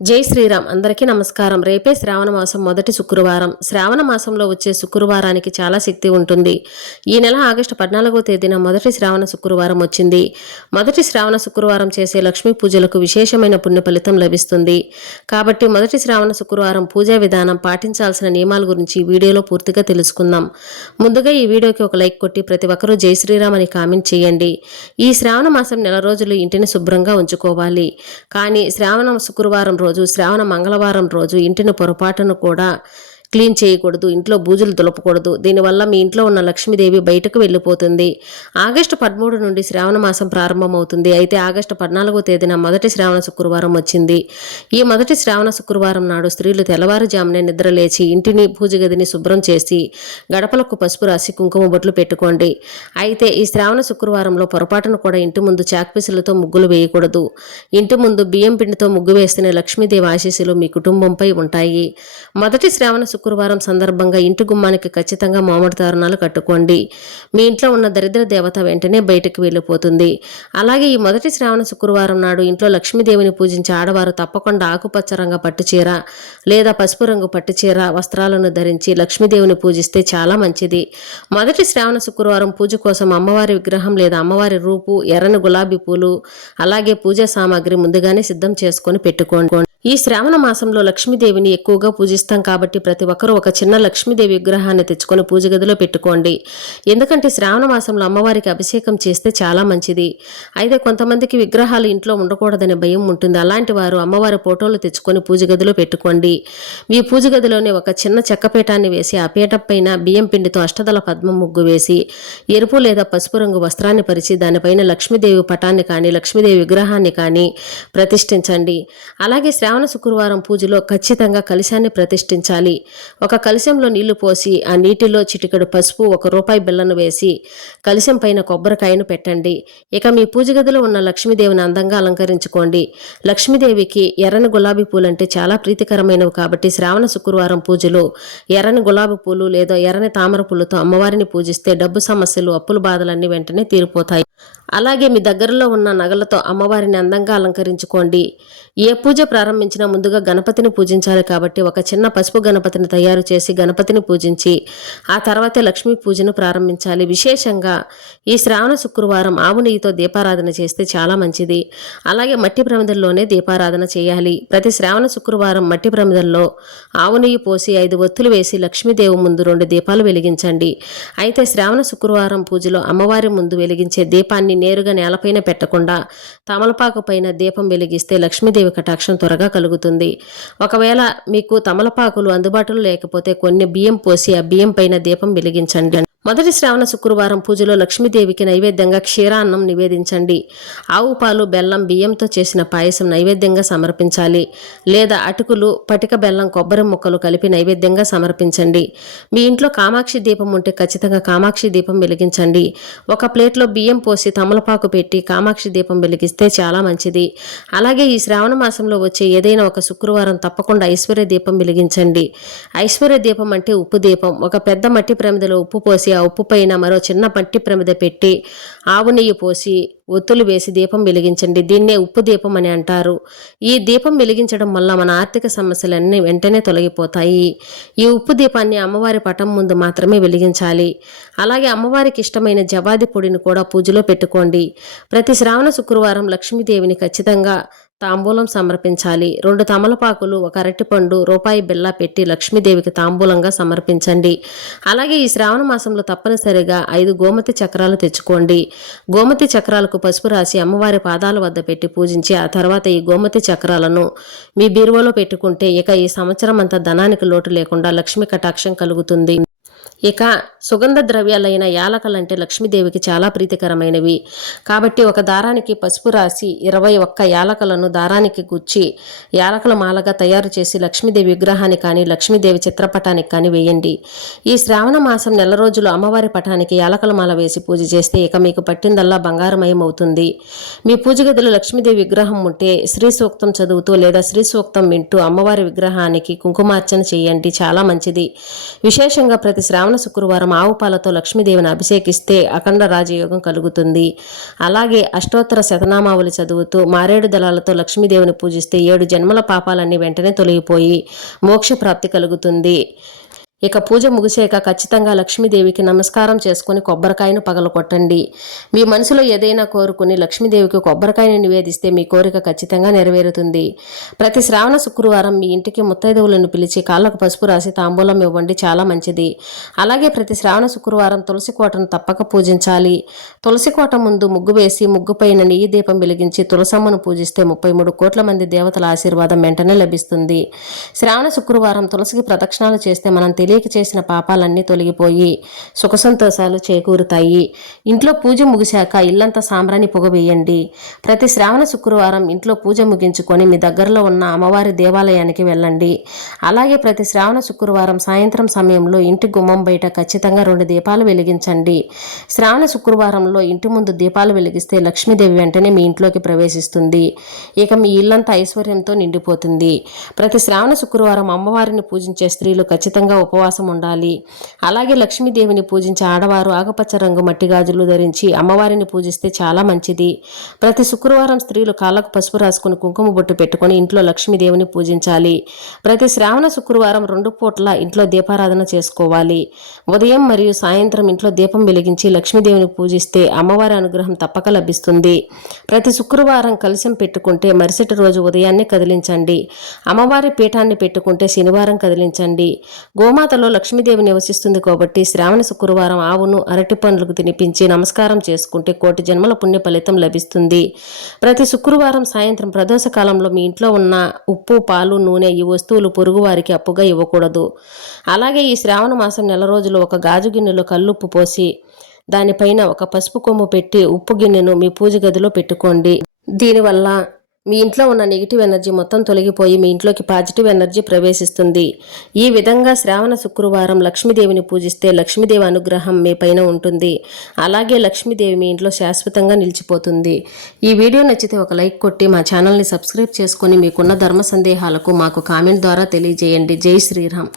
జై శ్రీరామ్. అందరికీ నమస్కారం. రేపే శ్రావణ మాసం మొదటి శుక్రవారం. శ్రావణ మాసంలో వచ్చే శుక్రవారానికి చాలా శక్తి ఉంటుంది. ఈ నెల ఆగస్టు 14వ తేదీన మొదటి శ్రావణ శుక్రవారం వచ్చింది. మొదటి శ్రావణ శుక్రవారం చేసే లక్ష్మీ పూజలకు విశేషమైన పుణ్య ఫలితం లభిస్తుంది. కాబట్టి మొదటి శ్రావణ శుక్రవారం పూజా విధానం, పాటించాల్సిన నియమాల గురించి ఈ వీడియోలో పూర్తిగా తెలుసుకుందాం. ముందుగా ఈ వీడియోకి ఒక లైక్ కొట్టి ప్రతి ఒక్కరూ జై శ్రీరామ్ అని కామెంట్ చేయండి. ఈ శ్రావణ మాసం నెల రోజులు ఇంటిని శుభ్రంగా ఉంచుకోవాలి. కానీ శ్రావణ శుక్రవారం రోజు, శ్రావణ మంగళవారం రోజు ఇంటిని పొరపాటును కూడా క్లీన్ చేయకూడదు. ఇంట్లో బూజులు దులపకూడదు. దీనివల్ల మీ ఇంట్లో ఉన్న లక్ష్మీదేవి బయటకు వెళ్ళిపోతుంది. ఆగస్టు 13 నుండి శ్రావణ మాసం ప్రారంభమవుతుంది. అయితే ఆగస్టు 14వ తేదీన మొదటి శ్రావణ శుక్రవారం వచ్చింది. ఈ మొదటి శ్రావణ శుక్రవారం నాడు స్త్రీలు తెల్లవారుజామునే నిద్రలేచి ఇంటిని, పూజ గదిని శుభ్రం చేసి గడపలకు పసుపు రాసి కుంకుమ బొట్లు పెట్టుకోండి. అయితే ఈ శ్రావణ శుక్రవారంలో పొరపాటును కూడా ఇంటి ముందు చాక్పీసులతో ముగ్గులు వేయకూడదు. ఇంటి ముందు బియ్యం పిండితో ముగ్గు వేస్తేనే లక్ష్మీదేవి ఆశీస్సులు మీ కుటుంబంపై ఉంటాయి. మొదటి శ్రావణ శుక్రవారం సందర్భంగా ఇంటి గుమ్మానికి ఖచ్చితంగా మామిడి తోరణాలు కట్టుకోండి. మీ ఇంట్లో ఉన్న దరిద్ర దేవత వెంటనే బయటకు వెళ్ళిపోతుంది. అలాగే ఈ మొదటి శ్రావణ శుక్రవారం నాడు ఇంట్లో లక్ష్మీదేవిని పూజించే ఆడవారు తప్పకుండా ఆకుపచ్చ రంగు పట్టుచీర లేదా పసుపు రంగు పట్టుచీర వస్త్రాలను ధరించి లక్ష్మీదేవిని పూజిస్తే చాలా మంచిది. మొదటి శ్రావణ శుక్రవారం పూజ కోసం అమ్మవారి విగ్రహం లేదా అమ్మవారి రూపు, ఎర్రని గులాబీ పూలు, అలాగే పూజా సామాగ్రి ముందుగానే సిద్ధం చేసుకొని పెట్టుకోండి. ఈ శ్రావణ మాసంలో లక్ష్మీదేవిని ఎక్కువగా పూజిస్తాం కాబట్టి ప్రతి ఒక్కరూ ఒక చిన్న లక్ష్మీదేవి విగ్రహాన్ని తెచ్చుకొని పూజ గదిలో పెట్టుకోండి. ఎందుకంటే శ్రావణ మాసంలో అమ్మవారికి అభిషేకం చేస్తే చాలా మంచిది. అయితే కొంతమందికి విగ్రహాలు ఇంట్లో ఉండకూడదనే భయం ఉంటుంది. అలాంటి వారు అమ్మవారి ఫోటోలు తెచ్చుకొని పూజ గదిలో పెట్టుకోండి. మీ పూజ గదిలోనే ఒక చిన్న చెక్కపీఠాన్ని వేసి ఆ పీఠం పైన బియ్యం పిండితో అష్టదళ పద్మం ముగ్గు వేసి ఎరుపు లేదా పసుపు రంగు వస్త్రాన్ని పరిచి దానిపైన లక్ష్మీదేవి పటాన్ని కానీ లక్ష్మీదేవి విగ్రహాన్ని కానీ ప్రతిష్ఠించండి. అలాగే శ్రావణ శుక్రవారం పూజలో ఖచ్చితంగా కలశాన్ని ప్రతిష్ఠించాలి. ఒక కలశంలో నీళ్లు పోసి ఆ నీటిలో చిటికెడు పసుపు, ₹1 బిళ్ళను వేసి కలశం పైన కొబ్బరికాయను పెట్టండి. ఇక మీ పూజ గదిలో ఉన్న లక్ష్మీదేవిని అందంగా అలంకరించుకోండి. లక్ష్మీదేవికి ఎర్రని గులాబీ పూలు అంటే చాలా ప్రీతికరమైనవి కాబట్టి శ్రావణ శుక్రవారం పూజలో ఎర్రని గులాబీ పూలు లేదా ఎర్రని తామర పూలతో అమ్మవారిని పూజిస్తే డబ్బు సమస్యలు, అప్పుల బాధలన్నీ వెంటనే తీరిపోతాయి. అలాగే మీ దగ్గరలో ఉన్న నగలతో అమ్మవారిని అందంగా అలంకరించుకోండి. ఏ పూజ ప్రారంభించినా ముందుగా గణపతిని పూజించాలి కాబట్టి ఒక చిన్న పసుపు గణపతిని తయారు చేసి గణపతిని పూజించి ఆ తర్వాతే లక్ష్మీ పూజను ప్రారంభించాలి. విశేషంగా ఈ శ్రావణ శుక్రవారం ఆవు నెయ్యితో దీపారాధన చేస్తే చాలా మంచిది. అలాగే మట్టి ప్రమిదల్లోనే దీపారాధన చేయాలి. ప్రతి శ్రావణ శుక్రవారం మట్టి ప్రమిదల్లో ఆవు నెయ్యి పోసి 5 ఒత్తులు వేసి లక్ష్మీదేవి ముందు 2 దీపాలు వెలిగించండి. అయితే శ్రావణ శుక్రవారం పూజలో అమ్మవారి ముందు వెలిగించే దీపాన్ని నేరుగా నేలపైన పెట్టకుండా తమలపాకు పైన దీపం వెలిగిస్తే లక్ష్మీదేవి కటాక్షం త్వరగా కలుగుతుంది. ఒకవేళ మీకు తమలపాకులు అందుబాటులో లేకపోతే కొన్ని బియ్యం పోసి ఆ బియ్యం పైన దీపం వెలిగించండి. మొదటి శ్రావణ శుక్రవారం పూజలో లక్ష్మీదేవికి నైవేద్యంగా క్షీరాన్నం నివేదించండి. ఆవు పాలు, బెల్లం, బియ్యంతో చేసిన పాయసం నైవేద్యంగా సమర్పించాలి. లేదా అటుకులు, పటిక బెల్లం, కొబ్బరి ముక్కలు కలిపి నైవేద్యంగా సమర్పించండి. మీ ఇంట్లో కామాక్షి దీపం ఉంటే ఖచ్చితంగా కామాక్షి దీపం వెలిగించండి. ఒక ప్లేట్లో బియ్యం పోసి తమలపాకు పెట్టి కామాక్షి దీపం వెలిగిస్తే చాలా మంచిది. అలాగే ఈ శ్రావణ మాసంలో వచ్చే ఏదైనా ఒక శుక్రవారం తప్పకుండా ఐశ్వర్య దీపం వెలిగించండి. ఐశ్వర్య దీపం అంటే ఉప్పు దీపం. ఒక పెద్ద మట్టి ప్రమిదలో ఉప్పు పోసి ఆ ఉప్పు పైన మరో చిన్న మట్టి ప్రమిద పెట్టి ఆవు నెయ్యి పోసి ఒత్తులు వేసి దీపం వెలిగించండి. దీన్నే ఉప్పు దీపం అని అంటారు. ఈ దీపం వెలిగించడం వల్ల మన ఆర్థిక సమస్యలన్నీ వెంటనే తొలగిపోతాయి. ఈ ఉప్పు దీపాన్ని అమ్మవారి పటం ముందు మాత్రమే వెలిగించాలి. అలాగే అమ్మవారికి ఇష్టమైన జవాది పొడిని కూడా పూజలో పెట్టుకోండి. ప్రతి శ్రావణ శుక్రవారం లక్ష్మీదేవిని ఖచ్చితంగా తాంబూలం సమర్పించాలి. 2 తమలపాకులు, 1 అరటిపండు, ₹1 బిళ్ళ పెట్టి లక్ష్మీదేవికి తాంబూలంగా సమర్పించండి. అలాగే ఈ శ్రావణ మాసంలో తప్పనిసరిగా 5 గోమతి చక్రాలు తెచ్చుకోండి. గోమతి చక్రాలకు పసుపు రాసి అమ్మవారి పాదాల వద్ద పెట్టి పూజించి ఆ తర్వాత ఈ గోమతి చక్రాలను మీ బీరువాలో పెట్టుకుంటే ఇక ఈ సంవత్సరం అంతా ధనానికి లోటు లేకుండా లక్ష్మీ కటాక్షం కలుగుతుంది. ఇక సుగంధ ద్రవ్యాలైన యాలకలంటే లక్ష్మీదేవికి చాలా ప్రీతికరమైనవి కాబట్టి ఒక దారానికి పసుపు రాసి 21 యాలకలను దారానికి గుచ్చి యాలకల మాలగా తయారు చేసి లక్ష్మీదేవి విగ్రహానికి కానీ లక్ష్మీదేవి చిత్రపటానికి కానీ వేయండి. ఈ శ్రావణ మాసం నెల రోజులు అమ్మవారి పటానికి యాలకల మాల వేసి పూజ చేస్తే ఇక మీకు పట్టిందల్లా బంగారమయం అవుతుంది. మీ పూజ గదిలో లక్ష్మీదేవి విగ్రహం ఉంటే శ్రీ సూక్తం చదువుతూ లేదా శ్రీ సూక్తం వింటూ అమ్మవారి విగ్రహానికి కుంకుమార్చన చేయండి. చాలా మంచిది. విశేషంగా ప్రతి శ్రావణ శ్రావణ శుక్రవారం ఆవు పాలతో లక్ష్మీదేవిని అభిషేకిస్తే అఖండ రాజయోగం కలుగుతుంది. అలాగే అష్టోత్తర శతనామావళి చదువుతూ మారేడు దళాలతో లక్ష్మీదేవిని పూజిస్తే 7 జన్మల పాపాలన్నీ వెంటనే తొలగిపోయి మోక్ష ప్రాప్తి కలుగుతుంది. ఇక పూజ ముగిసాక ఖచ్చితంగా లక్ష్మీదేవికి నమస్కారం చేసుకుని కొబ్బరికాయను పగలకొట్టండి. మీ మనసులో ఏదైనా కోరుకుని లక్ష్మీదేవికి కొబ్బరికాయను నివేదిస్తే మీ కోరిక ఖచ్చితంగా నెరవేరుతుంది. ప్రతి శ్రావణ శుక్రవారం మీ ఇంటికి ముత్తైదువులను పిలిచి కాళ్ళకు పసుపు రాసి తాంబూలం ఇవ్వండి, చాలా మంచిది. అలాగే ప్రతి శ్రావణ శుక్రవారం తులసి కోటను తప్పక పూజించాలి. తులసి కోట ముందు ముగ్గు వేసి ముగ్గుపైన నెయ్యి దీపం వెలిగించి తులసమ్మను పూజిస్తే 33 కోట్ల మంది దేవతల ఆశీర్వాదం వెంటనే లభిస్తుంది. శ్రావణ శుక్రవారం తులసికి ప్రదక్షిణాలు చేస్తే మనం తెలియక చేసిన పాపాలన్నీ తొలగిపోయి సుఖ సంతోషాలు చేకూరుతాయి. ఇంట్లో పూజ ముగిశాక ఇల్లంతా సాంబ్రాణి పొగ వేయండి. ప్రతి శ్రావణ శుక్రవారం ఇంట్లో పూజ ముగించుకొని మీ దగ్గరలో ఉన్న అమ్మవారి దేవాలయానికి వెళ్ళండి. అలాగే ప్రతి శ్రావణ శుక్రవారం సాయంత్రం సమయంలో ఇంటి గుమ్మం బయట ఖచ్చితంగా 2 దీపాలు వెలిగించండి. శ్రావణ శుక్రవారంలో ఇంటి ముందు దీపాలు వెలిగిస్తే లక్ష్మీదేవి వెంటనే మీ ఇంట్లోకి ప్రవేశిస్తుంది. ఇక మీ ఇల్లంతా ఐశ్వర్యంతో నిండిపోతుంది. ప్రతి శ్రావణ శుక్రవారం అమ్మవారిని పూజించే స్త్రీలు ఖచ్చితంగా ఉపవాసం ఉండాలి. అలాగే లక్ష్మీదేవిని పూజించే ఆడవారు ఆకుపచ్చ రంగు మట్టి గాజులు ధరించి అమ్మవారిని పూజిస్తే చాలా మంచిది. ప్రతి శుక్రవారం స్త్రీలు కాళ్ళకు పసుపు రాసుకుని కుంకుమ బొట్టు పెట్టుకుని ఇంట్లో లక్ష్మీదేవిని పూజించాలి. ప్రతి శ్రావణ శుక్రవారం 2 పూట్ల ఇంట్లో దీపారాధన చేసుకోవాలి. ఉదయం మరియు సాయంత్రం ఇంట్లో దీపం వెలిగించి లక్ష్మీదేవిని పూజిస్తే అమ్మవారి అనుగ్రహం తప్పక లభిస్తుంది. ప్రతి శుక్రవారం కలశం పెట్టుకుంటే మరుసటి రోజు ఉదయాన్నే కదిలించండి. అమ్మవారి పీఠాన్ని పెట్టుకుంటే శనివారం కదిలించండి. గోమాతలో లక్ష్మీదేవి నివసిస్తుంది కాబట్టి శ్రావణ శుక్రవారం ఆవును అరటి పండ్లకు తినిపించి నమస్కారం చేసుకుంటే 1 కోటి జన్మల పుణ్య ఫలితం లభిస్తుంది. ప్రతి శుక్రవారం సాయంత్రం ప్రదోష కాలంలో మీ ఇంట్లో ఉన్న ఉప్పు, పాలు, నూనె ఈ వస్తువులు పొరుగు వారికి అప్పుగా ఇవ్వకూడదు. అలాగే ఈ శ్రావణ మాసం నెల రోజులు ఒక గాజు గిన్నెలో కల్లుప్పు పోసి దానిపైన ఒక పసుపు కొమ్ము పెట్టి ఉప్పు గిన్నెను మీ పూజ గదిలో పెట్టుకోండి. దీనివల్ల మీ ఇంట్లో ఉన్న నెగిటివ్ ఎనర్జీ మొత్తం తొలగిపోయి మీ ఇంట్లోకి పాజిటివ్ ఎనర్జీ ప్రవేశిస్తుంది. ఈ విధంగా శ్రావణ శుక్రవారం లక్ష్మీదేవిని పూజిస్తే లక్ష్మీదేవి అనుగ్రహం మీ పైన ఉంటుంది. అలాగే లక్ష్మీదేవి మీ ఇంట్లో శాశ్వతంగా నిలిచిపోతుంది. ఈ వీడియో నచ్చితే ఒక లైక్ కొట్టి మా ఛానల్ని సబ్స్క్రైబ్ చేసుకొని మీకున్న ధర్మ సందేహాలకు మాకు కామెంట్ ద్వారా తెలియజేయండి. జై శ్రీరామ్.